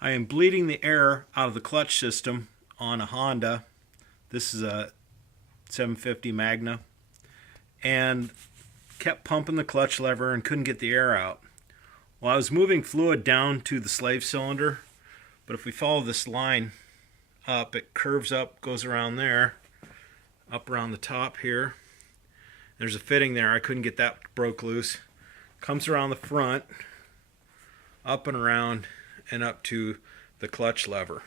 I am bleeding the air out of the clutch system on a Honda. This is a 750 Magna, and kept pumping the clutch lever and couldn't get the air out. Well, I was moving fluid down to the slave cylinder, but if we follow this line up, it curves up, goes around there, up around the top here. There's a fitting there. I couldn't get that broke loose. Comes around the front, up and around, and up to the clutch lever.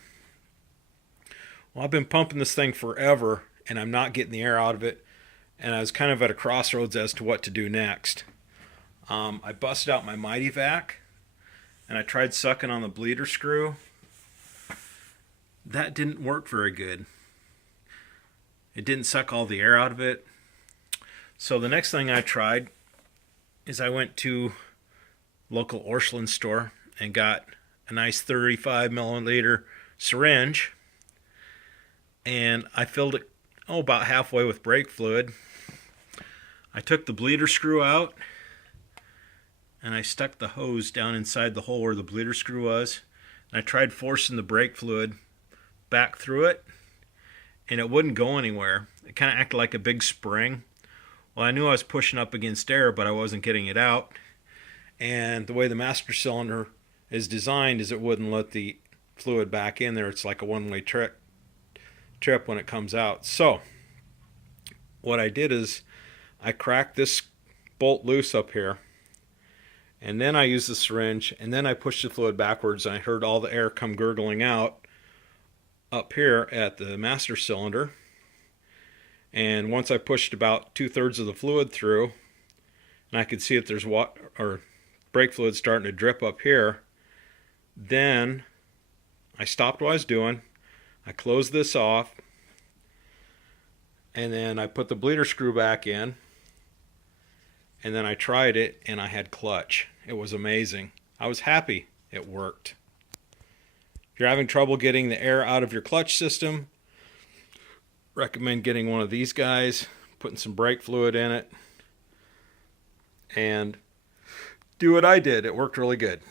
Well, I've been pumping this thing forever, and I'm not getting the air out of it, and I was kind of at a crossroads as to what to do next. I busted out my Mighty Vac, and I tried sucking on the bleeder screw. That didn't work very good. It didn't suck all the air out of it. So the next thing I tried is I went to local Orscheln store and got a nice 35 milliliter syringe, and I filled it about halfway with brake fluid. I took the bleeder screw out and I stuck the hose down inside the hole where the bleeder screw was, and I tried forcing the brake fluid back through it, and it wouldn't go anywhere. It kind of acted like a big spring. Well, I knew I was pushing up against air, but I wasn't getting it out. And the way the master cylinder is designed is it wouldn't let the fluid back in there. It's like a one-way trip when it comes out. So what I did is I cracked this bolt loose up here, and then I used the syringe, and then I pushed the fluid backwards, and I heard all the air come gurgling out up here at the master cylinder. And once I pushed about 2/3 of the fluid through, and I could see that there's water or brake fluid starting to drip up here, then I stopped what I was doing. I closed this off, and then I put the bleeder screw back in, and then I tried it, and I had clutch. It was amazing. I was happy it worked. If you're having trouble getting the air out of your clutch system, recommend getting one of these guys, putting some brake fluid in it, and do what I did. It worked really good.